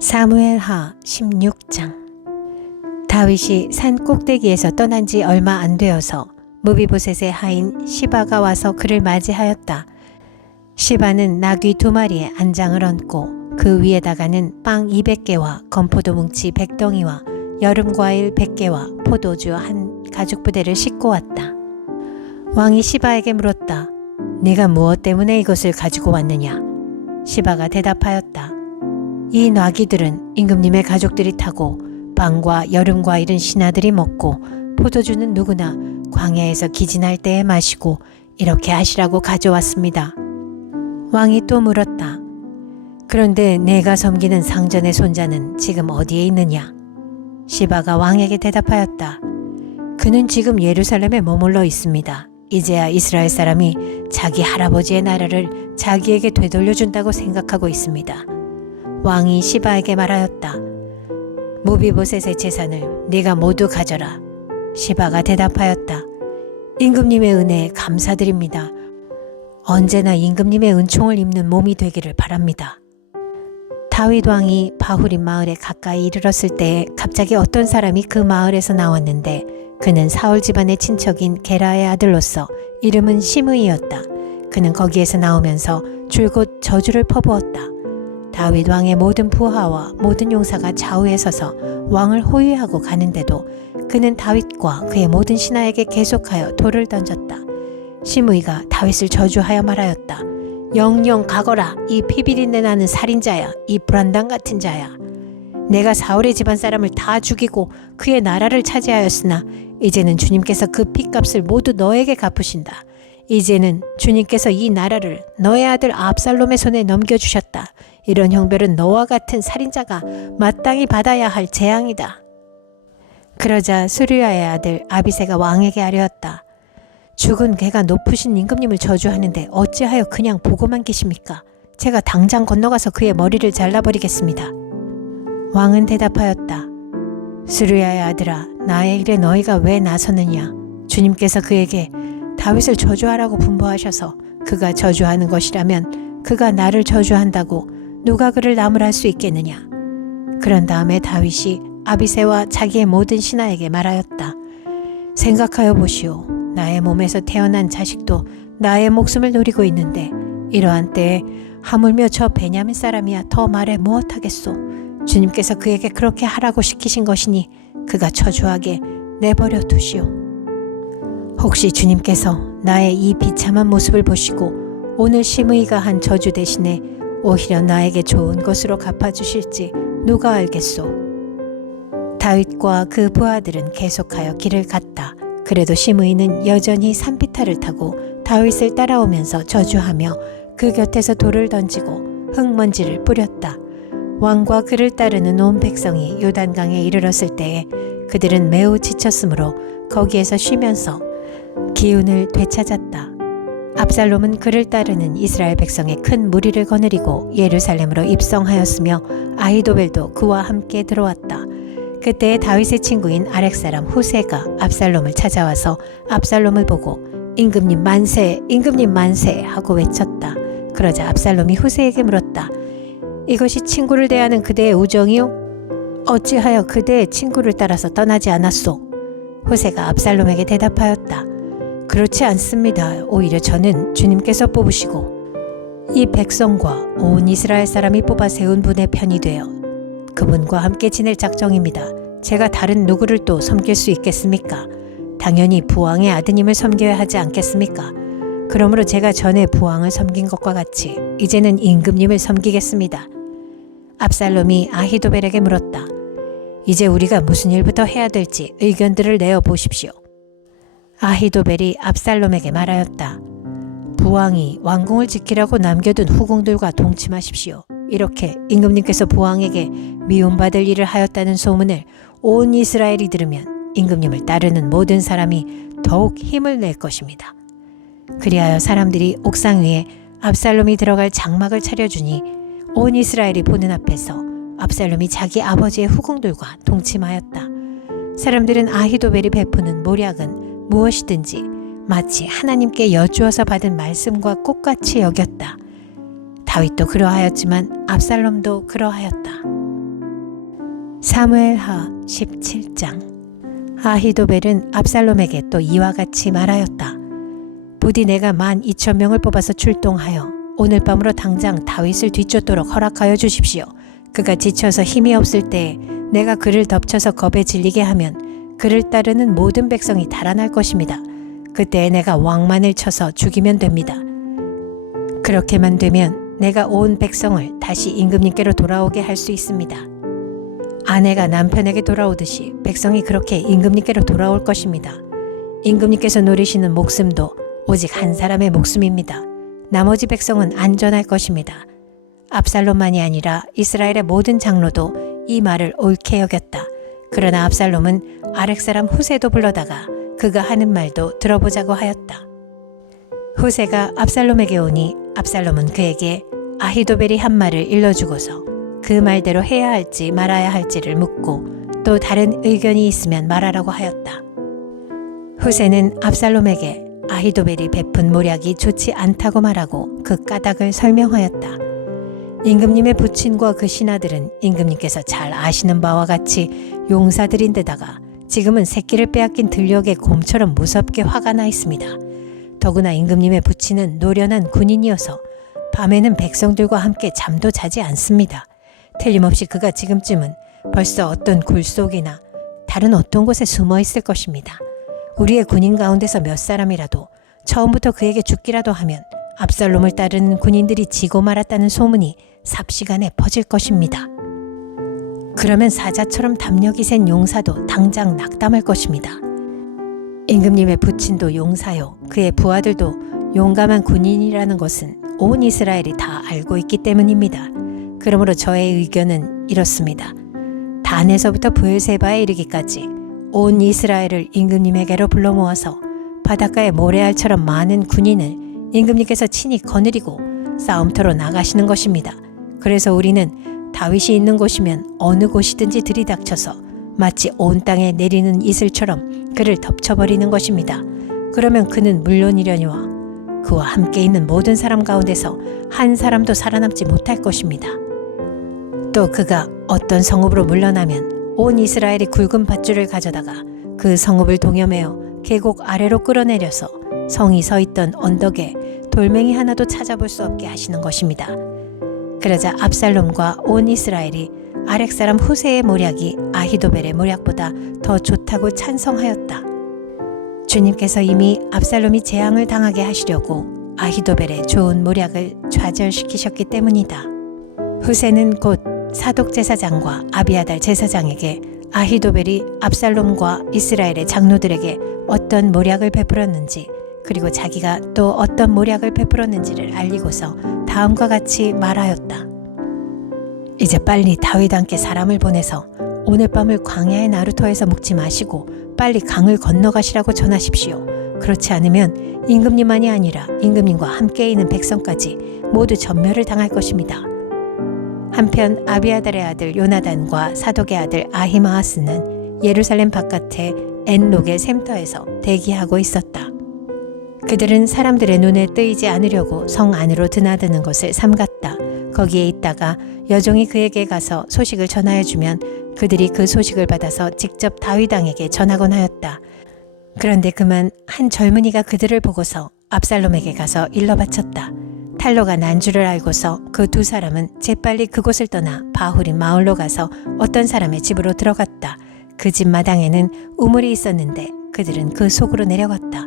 사무엘하 16장. 다윗이 산 꼭대기에서 떠난 지 얼마 안 되어서 무비보셋의 하인 시바가 와서 그를 맞이하였다. 시바는 나귀 2마리에 안장을 얹고 그 위에다가는 빵 200개와 건포도 뭉치 100덩이와 여름과일 100개와 포도주 한 가죽부대를 싣고 왔다. 왕이 시바에게 물었다. 네가 무엇 때문에 이것을 가지고 왔느냐? 시바가 대답하였다. 이 나귀들은 임금님의 가족들이 타고 빵과 여름과일은 신하들이 먹고 포도주는 누구나 광야에서 기진할 때에 마시고 이렇게 하시라고 가져왔습니다. 왕이 또 물었다. 그런데 내가 섬기는 상전의 손자는 지금 어디에 있느냐? 시바가 왕에게 대답하였다. 그는 지금 예루살렘에 머물러 있습니다. 이제야 이스라엘 사람이 자기 할아버지의 나라를 자기에게 되돌려준다고 생각하고 있습니다. 왕이 시바에게 말하였다. 무비보셋의 재산을 네가 모두 가져라. 시바가 대답하였다. 임금님의 은혜에 감사드립니다. 언제나 임금님의 은총을 입는 몸이 되기를 바랍니다. 다윗 왕이 바후림 마을에 가까이 이르렀을 때에 갑자기 어떤 사람이 그 마을에서 나왔는데 그는 사울 집안의 친척인 게라의 아들로서 이름은 시므이였다. 그는 거기에서 나오면서 줄곧 저주를 퍼부었다. 다윗 왕의 모든 부하와 모든 용사가 좌우에 서서 왕을 호위하고 가는데도 그는 다윗과 그의 모든 신하에게 계속하여 돌을 던졌다. 시므이가 다윗을 저주하여 말하였다. 영영 가거라. 이 피비린내 나는 살인자야. 이 불안당 같은 자야. 내가 사울의 집안 사람을 다 죽이고 그의 나라를 차지하였으나 이제는 주님께서 그 핏값을 모두 너에게 갚으신다. 이제는 주님께서 이 나라를 너의 아들 압살롬의 손에 넘겨주셨다. 이런 형벌은 너와 같은 살인자가 마땅히 받아야 할 재앙이다. 그러자 수르야의 아들 아비새가 왕에게 아뢰었다. 죽은 개가 높으신 임금님을 저주하는데 어찌하여 그냥 보고만 계십니까? 제가 당장 건너가서 그의 머리를 잘라버리겠습니다. 왕은 대답하였다. 수르야의 아들아, 나의 일에 너희가 왜 나서느냐? 주님께서 그에게 다윗을 저주하라고 분부하셔서 그가 저주하는 것이라면 그가 나를 저주한다고 누가 그를 나무랄 수 있겠느냐? 그런 다음에 다윗이 아비새와 자기의 모든 신하에게 말하였다. 생각하여 보시오. 나의 몸에서 태어난 자식도 나의 목숨을 노리고 있는데 이러한 때에 하물며 저 베냐민 사람이야 더 말해 무엇하겠소? 주님께서 그에게 그렇게 하라고 시키신 것이니 그가 처주하게 내버려 두시오. 혹시 주님께서 나의 이 비참한 모습을 보시고 오늘 시므이가 한 저주 대신에 오히려 나에게 좋은 것으로 갚아주실지 누가 알겠소. 다윗과 그 부하들은 계속하여 길을 갔다. 그래도 시므이는 여전히 산비탈을 타고 다윗을 따라오면서 저주하며 그 곁에서 돌을 던지고 흙먼지를 뿌렸다. 왕과 그를 따르는 온 백성이 요단강에 이르렀을 때에 그들은 매우 지쳤으므로 거기에서 쉬면서 기운을 되찾았다. 압살롬은 그를 따르는 이스라엘 백성의 큰 무리를 거느리고 예루살렘으로 입성하였으며 아히도벨도 그와 함께 들어왔다. 그때 다윗의 친구인 아렉 사람 후세가 압살롬을 찾아와서 압살롬을 보고 임금님 만세, 임금님 만세 하고 외쳤다. 그러자 압살롬이 후세에게 물었다. 이것이 친구를 대하는 그대의 우정이요? 어찌하여 그대의 친구를 따라서 떠나지 않았소? 후세가 압살롬에게 대답하였다. 그렇지 않습니다. 오히려 저는 주님께서 뽑으시고 이 백성과 온 이스라엘 사람이 뽑아 세운 분의 편이 되어 그분과 함께 지낼 작정입니다. 제가 다른 누구를 또 섬길 수 있겠습니까? 당연히 부왕의 아드님을 섬겨야 하지 않겠습니까? 그러므로 제가 전에 부왕을 섬긴 것과 같이 이제는 임금님을 섬기겠습니다. 압살롬이 아히도벨에게 물었다. 이제 우리가 무슨 일부터 해야 될지 의견들을 내어 보십시오. 아히도벨이 압살롬에게 말하였다. 부왕이 왕궁을 지키라고 남겨둔 후궁들과 동침하십시오. 이렇게 임금님께서 부왕에게 미움받을 일을 하였다는 소문을 온 이스라엘이 들으면 임금님을 따르는 모든 사람이 더욱 힘을 낼 것입니다. 그리하여 사람들이 옥상 위에 압살롬이 들어갈 장막을 차려주니 온 이스라엘이 보는 앞에서 압살롬이 자기 아버지의 후궁들과 동침하였다. 사람들은 아히도벨이 베푸는 모략은 무엇이든지 마치 하나님께 여쭈어서 받은 말씀과 똑같이 여겼다. 다윗도 그러하였지만 압살롬도 그러하였다. 사무엘하 17장. 아히도벨은 압살롬에게 또 이와 같이 말하였다. 부디 내가 12,000명을 뽑아서 출동하여 오늘 밤으로 당장 다윗을 뒤쫓도록 허락하여 주십시오. 그가 지쳐서 힘이 없을 때에 내가 그를 덮쳐서 겁에 질리게 하면 그를 따르는 모든 백성이 달아날 것입니다. 그때에 내가 왕만을 쳐서 죽이면 됩니다. 그렇게만 되면 내가 온 백성을 다시 임금님께로 돌아오게 할 수 있습니다. 아내가 남편에게 돌아오듯이 백성이 그렇게 임금님께로 돌아올 것입니다. 임금님께서 노리시는 목숨도 오직 한 사람의 목숨입니다. 나머지 백성은 안전할 것입니다. 압살롬만이 아니라 이스라엘의 모든 장로도 이 말을 옳게 여겼다. 그러나 압살롬은 아렉 사람 후세도 불러다가 그가 하는 말도 들어보자고 하였다. 후세가 압살롬에게 오니 압살롬은 그에게 아히도벨이 한 말을 일러주고서 그 말대로 해야 할지 말아야 할지를 묻고 또 다른 의견이 있으면 말하라고 하였다. 후세는 압살롬에게 아히도벨이 베푼 모략이 좋지 않다고 말하고 그 까닭을 설명하였다. 임금님의 부친과 그 신하들은 임금님께서 잘 아시는 바와 같이 용사들인데다가 지금은 새끼를 빼앗긴 들녘의 곰처럼 무섭게 화가 나 있습니다. 더구나 임금님의 부친은 노련한 군인이어서 밤에는 백성들과 함께 잠도 자지 않습니다. 틀림없이 그가 지금쯤은 벌써 어떤 굴속이나 다른 어떤 곳에 숨어 있을 것입니다. 우리의 군인 가운데서 몇 사람이라도 처음부터 그에게 죽기라도 하면 압살롬을 따르는 군인들이 지고 말았다는 소문이 삽시간에 퍼질 것입니다. 그러면 사자처럼 담력이 센 용사도 당장 낙담할 것입니다. 임금님의 부친도 용사요, 그의 부하들도 용감한 군인이라는 것은 온 이스라엘이 다 알고 있기 때문입니다. 그러므로 저의 의견은 이렇습니다. 단에서부터 브엘세바에 이르기까지 온 이스라엘을 임금님에게로 불러 모아서 바닷가의 모래알처럼 많은 군인을 임금님께서 친히 거느리고 싸움터로 나가시는 것입니다. 그래서 우리는 다윗이 있는 곳이면 어느 곳이든지 들이닥쳐서 마치 온 땅에 내리는 이슬처럼 그를 덮쳐버리는 것입니다. 그러면 그는 물론이려니와 그와 함께 있는 모든 사람 가운데서 한 사람도 살아남지 못할 것입니다. 또 그가 어떤 성읍으로 물러나면 온 이스라엘이 굵은 밧줄을 가져다가 그 성읍을 동여매어 계곡 아래로 끌어내려서 성이 서 있던 언덕에 돌멩이 하나도 찾아볼 수 없게 하시는 것입니다. 그러자 압살롬과 온 이스라엘이 아렉 사람 후세의 모략이 아히도벨의 모략보다 더 좋다고 찬성하였다. 주님께서 이미 압살롬이 재앙을 당하게 하시려고 아히도벨의 좋은 모략을 좌절시키셨기 때문이다. 후세는 곧 사독 제사장과 아비아달 제사장에게 아히도벨이 압살롬과 이스라엘의 장로들에게 어떤 모략을 베풀었는지 그리고 자기가 또 어떤 모략을 베풀었는지를 알리고서 다음과 같이 말하였다. 이제 빨리 다윗 함께 사람을 보내서 오늘 밤을 광야의 나루터에서 묵지 마시고 빨리 강을 건너가시라고 전하십시오. 그렇지 않으면 임금님만이 아니라 임금님과 함께 있는 백성까지 모두 전멸을 당할 것입니다. 한편 아비아달의 아들 요나단과 사독의 아들 아히마아스는 예루살렘 바깥의 엔록의 샘터에서 대기하고 있었다. 그들은 사람들의 눈에 뜨이지 않으려고 성 안으로 드나드는 것을 삼갔다. 거기에 있다가 여종이 그에게 가서 소식을 전하여주면 그들이 그 소식을 받아서 직접 다윗 왕에게 전하곤 하였다. 그런데 그만 한 젊은이가 그들을 보고서 압살롬에게 가서 일러 바쳤다. 탈로가 난 줄을 알고서 그 두 사람은 재빨리 그곳을 떠나 바후림 마을로 가서 어떤 사람의 집으로 들어갔다. 그 집 마당에는 우물이 있었는데 그들은 그 속으로 내려갔다.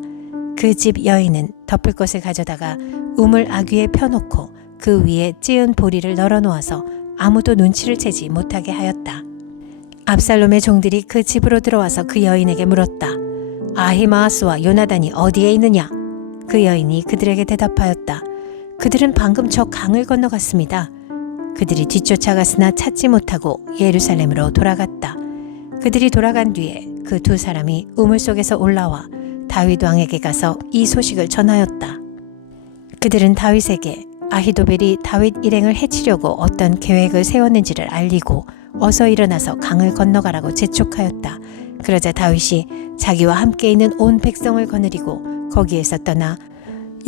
그 집 여인은 덮을 것을 가져다가 우물 아귀에 펴놓고 그 위에 찌은 보리를 널어놓아서 아무도 눈치를 채지 못하게 하였다. 압살롬의 종들이 그 집으로 들어와서 그 여인에게 물었다. 아히마아스와 요나단이 어디에 있느냐? 그 여인이 그들에게 대답하였다. 그들은 방금 저 강을 건너갔습니다. 그들이 뒤쫓아갔으나 찾지 못하고 예루살렘으로 돌아갔다. 그들이 돌아간 뒤에 그 두 사람이 우물 속에서 올라와 다윗 왕에게 가서 이 소식을 전하였다. 그들은 다윗에게 아히도벨이 다윗 일행을 해치려고 어떤 계획을 세웠는지를 알리고 어서 일어나서 강을 건너가라고 재촉하였다. 그러자 다윗이 자기와 함께 있는 온 백성을 거느리고 거기에서 떠나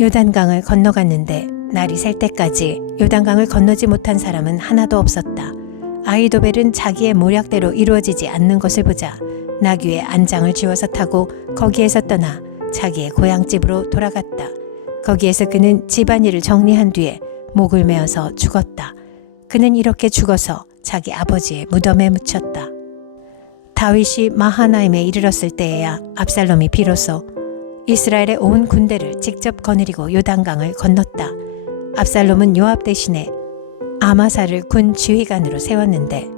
요단강을 건너갔는데 날이 셀 때까지 요단강을 건너지 못한 사람은 하나도 없었다. 아히도벨은 자기의 모략대로 이루어지지 않는 것을 보자 나귀의 안장을 쥐어서 타고 거기에서 떠나 자기의 고향집으로 돌아갔다. 거기에서 그는 집안일을 정리한 뒤에 목을 메어서 죽었다. 그는 이렇게 죽어서 자기 아버지의 무덤에 묻혔다. 다윗이 마하나임에 이르렀을 때에야 압살롬이 비로소 이스라엘의 온 군대를 직접 거느리고 요단강을 건넜다. 압살롬은 요압 대신에 아마사를 군 지휘관으로 세웠는데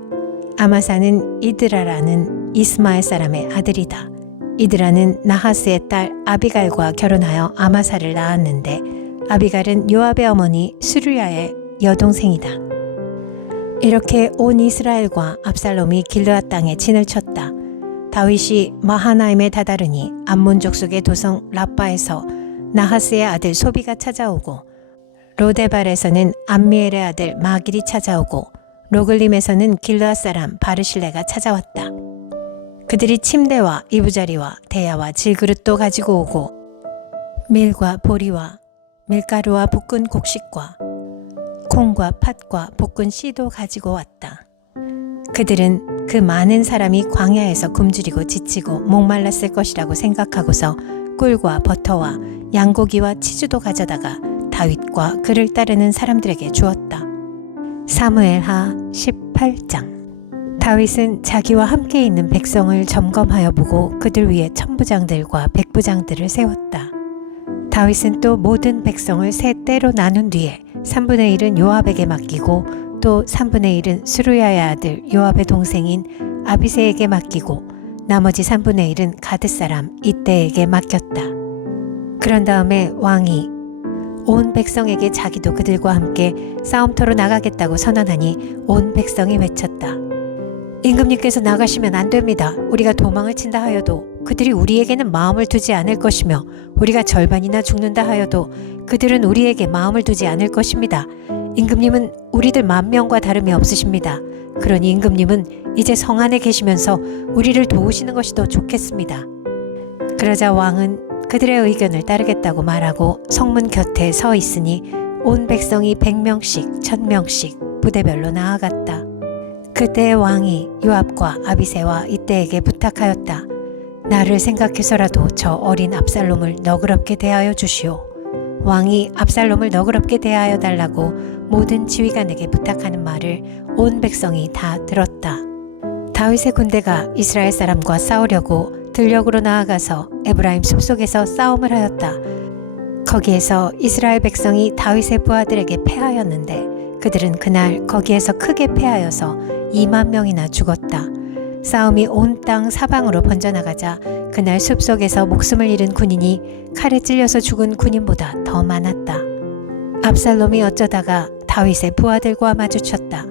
아마사는 이드라라는 이스마엘 사람의 아들이다. 이드라는 나하스의 딸 아비갈과 결혼하여 아마사를 낳았는데 아비갈은 요압의 어머니 수르야의 여동생이다. 이렇게 온 이스라엘과 압살롬이 길르앗 땅에 진을 쳤다. 다윗이 마하나임에 다다르니 암몬 족속의 도성 라빠에서 나하스의 아들 소비가 찾아오고 로데발에서는 암미엘의 아들 마길이 찾아오고 로글림에서는 길르앗 사람 바르실레가 찾아왔다. 그들이 침대와 이부자리와 대야와 질그릇도 가지고 오고 밀과 보리와 밀가루와 볶은 곡식과 콩과 팥과 볶은 씨도 가지고 왔다. 그들은 그 많은 사람이 광야에서 굶주리고 지치고 목말랐을 것이라고 생각하고서 꿀과 버터와 양고기와 치즈도 가져다가 다윗과 그를 따르는 사람들에게 주었다. 사무엘하 18장. 다윗은 자기와 함께 있는 백성을 점검하여 보고 그들 위에 천부장들과 백부장들을 세웠다. 다윗은 또 모든 백성을 세 떼로 나눈 뒤에 3분의 1은 요압에게 맡기고 또 3분의 1은 수루야의 아들 요압의 동생인 아비새에게 맡기고 나머지 3분의 1은 가드 사람 이때에게 맡겼다. 그런 다음에 왕이 온 백성에게 자기도 그들과 함께 싸움터로 나가겠다고 선언하니 온 백성이 외쳤다. 임금님께서 나가시면 안 됩니다. 우리가 도망을 친다 하여도 그들이 우리에게는 마음을 두지 않을 것이며 우리가 절반이나 죽는다 하여도 그들은 우리에게 마음을 두지 않을 것입니다. 임금님은 우리들 10,000명과 다름이 없으십니다. 그러니 임금님은 이제 성 안에 계시면서 우리를 도우시는 것이 더 좋겠습니다. 그러자 왕은 그들의 의견을 따르겠다고 말하고 성문 곁에 서 있으니 온 백성이 100명씩 1000명씩 부대별로 나아갔다. 그때 왕이 요압과 아비새와 이때에게 부탁하였다. 나를 생각해서라도 저 어린 압살롬을 너그럽게 대하여 주시오. 왕이 압살롬을 너그럽게 대하여 달라고 모든 지휘관에게 부탁하는 말을 온 백성이 다 들었다. 다윗의 군대가 이스라엘 사람과 싸우려고 들녘으로 나아가서 에브라임 숲속에서 싸움을 하였다. 거기에서 이스라엘 백성이 다윗의 부하들에게 패하였는데 그들은 그날 거기에서 크게 패하여서 20,000명이나 죽었다. 싸움이 온 땅 사방으로 번져나가자 그날 숲속에서 목숨을 잃은 군인이 칼에 찔려서 죽은 군인보다 더 많았다. 압살롬이 어쩌다가 다윗의 부하들과 마주쳤다.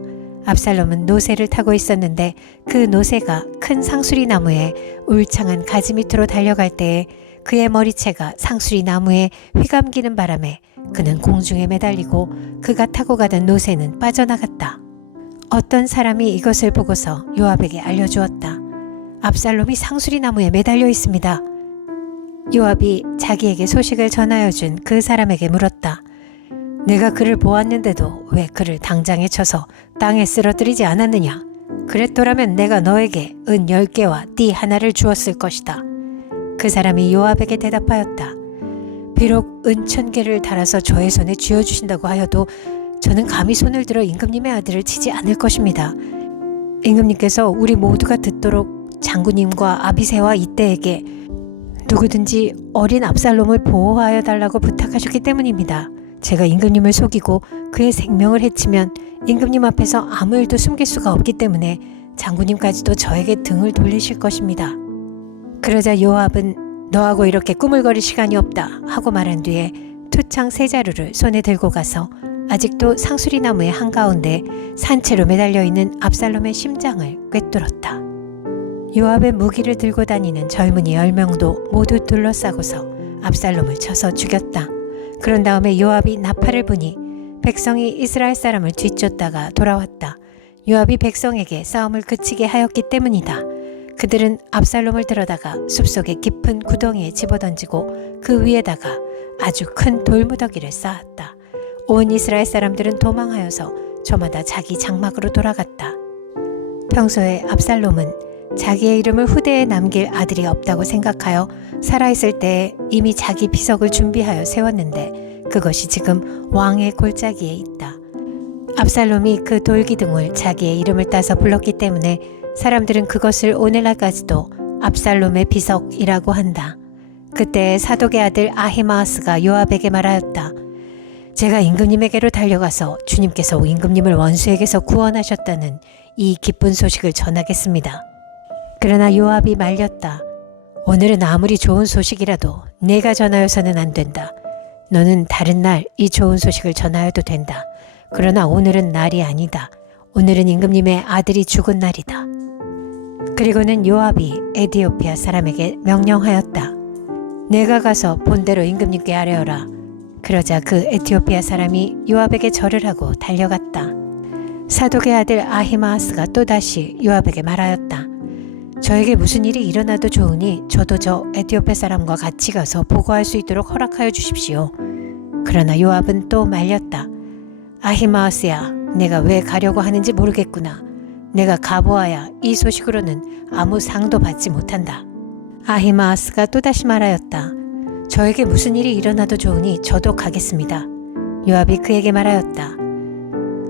압살롬은 노새를 타고 있었는데 그 노새가 큰 상수리 나무에 울창한 가지 밑으로 달려갈 때에 그의 머리채가 상수리 나무에 휘감기는 바람에 그는 공중에 매달리고 그가 타고 가던 노새는 빠져나갔다. 어떤 사람이 이것을 보고서 요압에게 알려주었다. 압살롬이 상수리 나무에 매달려 있습니다. 요압이 자기에게 소식을 전하여 준 그 사람에게 물었다. 내가 그를 보았는데도 왜 그를 당장에 쳐서 땅에 쓰러뜨리지 않았느냐? 그랬더라면 내가 너에게 은 10개와 띠 하나를 주었을 것이다. 그 사람이 요압에게 대답하였다. 비록 은 1,000개를 달아서 저의 손에 쥐어주신다고 하여도 저는 감히 손을 들어 임금님의 아들을 치지 않을 것입니다. 임금님께서 우리 모두가 듣도록 장군님과 아비새와 이때에게 누구든지 어린 압살롬을 보호하여 달라고 부탁하셨기 때문입니다. 제가 임금님을 속이고 그의 생명을 해치면 임금님 앞에서 아무 일도 숨길 수가 없기 때문에 장군님까지도 저에게 등을 돌리실 것입니다. 그러자 요압은 너하고 이렇게 꾸물거릴 시간이 없다 하고 말한 뒤에 투창 3자루를 손에 들고 가서 아직도 상수리 나무의 한가운데 산채로 매달려 있는 압살롬의 심장을 꿰뚫었다. 요압의 무기를 들고 다니는 젊은이 10명도 모두 둘러싸고서 압살롬을 쳐서 죽였다. 그런 다음에 요압이 나팔을 부니 백성이 이스라엘 사람을 뒤쫓다가 돌아왔다. 요압이 백성에게 싸움을 그치게 하였기 때문이다. 그들은 압살롬을 들어다가 숲속의 깊은 구덩이에 집어던지고 그 위에다가 아주 큰 돌무더기를 쌓았다. 온 이스라엘 사람들은 도망하여서 저마다 자기 장막으로 돌아갔다. 평소에 압살롬은 자기의 이름을 후대에 남길 아들이 없다고 생각하여 살아있을 때 이미 자기 비석을 준비하여 세웠는데 그것이 지금 왕의 골짜기에 있다. 압살롬이 그 돌기둥을 자기의 이름을 따서 불렀기 때문에 사람들은 그것을 오늘날까지도 압살롬의 비석이라고 한다. 그때 사독의 아들 아히마아스가 요압에게 말하였다. 제가 임금님에게로 달려가서 주님께서 임금님을 원수에게서 구원하셨다는 이 기쁜 소식을 전하겠습니다. 그러나 요압이 말렸다. 오늘은 아무리 좋은 소식이라도 내가 전하여서는 안 된다. 너는 다른 날 이 좋은 소식을 전하여도 된다. 그러나 오늘은 날이 아니다. 오늘은 임금님의 아들이 죽은 날이다. 그리고는 요압이 에디오피아 사람에게 명령하였다. 내가 가서 본대로 임금님께 아뢰어라. 그러자 그 에티오피아 사람이 요압에게 절을 하고 달려갔다. 사독의 아들 아히마아스가 또다시 요압에게 말하였다. 저에게 무슨 일이 일어나도 좋으니 저도 저 에티오피아 사람과 같이 가서 보고할 수 있도록 허락하여 주십시오. 그러나 요압은 또 말렸다. 아히마아스야, 내가 왜 가려고 하는지 모르겠구나. 내가 가보아야 이 소식으로는 아무 상도 받지 못한다. 아히마아스가 또다시 말하였다. 저에게 무슨 일이 일어나도 좋으니 저도 가겠습니다. 요압이 그에게 말하였다.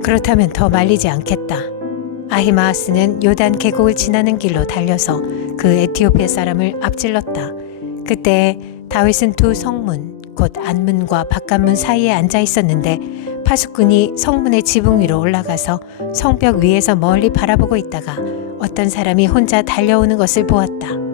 그렇다면 더 말리지 않겠다. 아히마아스는 요단 계곡을 지나는 길로 달려서 그 에티오피아 사람을 앞질렀다. 그때 다윗은 두 성문, 곧 안문과 바깥문 사이에 앉아 있었는데 파수꾼이 성문의 지붕 위로 올라가서 성벽 위에서 멀리 바라보고 있다가 어떤 사람이 혼자 달려오는 것을 보았다.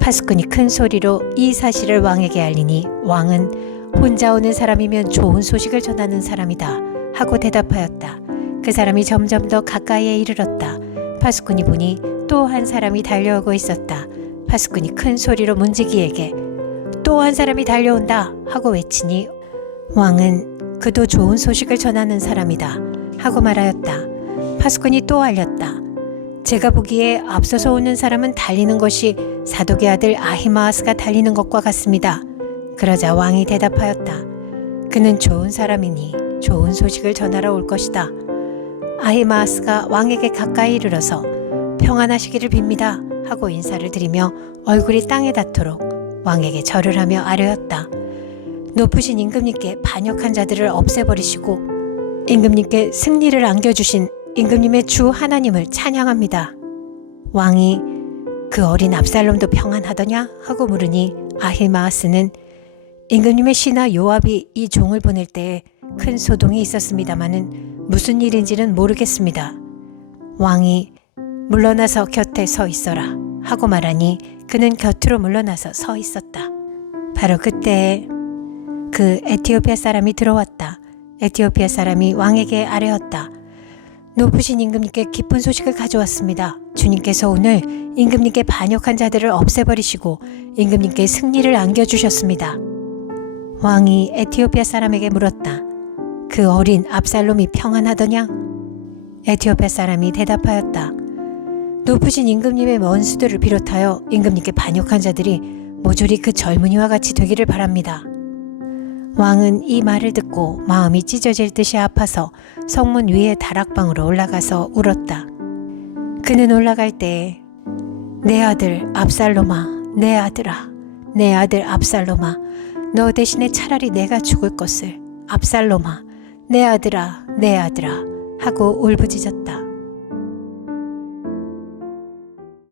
파수꾼이 큰 소리로 이 사실을 왕에게 알리니 왕은 혼자 오는 사람이면 좋은 소식을 전하는 사람이다 하고 대답하였다. 그 사람이 점점 더 가까이에 이르렀다. 파수꾼이 보니 또 한 사람이 달려오고 있었다. 파수꾼이 큰 소리로 문지기에게 또 한 사람이 달려온다 하고 외치니 왕은 그도 좋은 소식을 전하는 사람이다 하고 말하였다. 파수꾼이 또 알렸다. 제가 보기에 앞서서 오는 사람은 달리는 것이 사독의 아들 아히마아스가 달리는 것과 같습니다. 그러자 왕이 대답하였다. 그는 좋은 사람이니 좋은 소식을 전하러 올 것이다. 아히마아스가 왕에게 가까이 이르러서 평안하시기를 빕니다 하고 인사를 드리며 얼굴이 땅에 닿도록 왕에게 절을 하며 아뢰었다. 높으신 임금님께 반역한 자들을 없애버리시고 임금님께 승리를 안겨주신 임금님의 주 하나님을 찬양합니다. 왕이 그 어린 압살롬도 평안하더냐 하고 물으니 아히마아스는 임금님의 신하 요압이 이 종을 보낼 때에 큰 소동이 있었습니다마는 무슨 일인지는 모르겠습니다. 왕이 물러나서 곁에 서 있어라 하고 말하니 그는 곁으로 물러나서 서 있었다. 바로 그때 그 에티오피아 사람이 들어왔다. 에티오피아 사람이 왕에게 아뢰었다. 높으신 임금님께 기쁜 소식을 가져왔습니다. 주님께서 오늘 임금님께 반역한 자들을 없애버리시고 임금님께 승리를 안겨주셨습니다. 왕이 에티오피아 사람에게 물었다. 그 어린 압살롬이 평안하더냐? 에티오피아 사람이 대답하였다. 높으신 임금님의 원수들을 비롯하여 임금님께 반역한 자들이 모조리 그 젊은이와 같이 되기를 바랍니다. 왕은 이 말을 듣고 마음이 찢어질 듯이 아파서 성문 위의 다락방으로 올라가서 울었다. 그는 올라갈 때 내 아들 압살롬아, 내 아들아, 내 아들 압살롬아, 너 대신에 차라리 내가 죽을 것을, 압살롬아, 내 아들아, 내 아들아 하고 울부짖었다.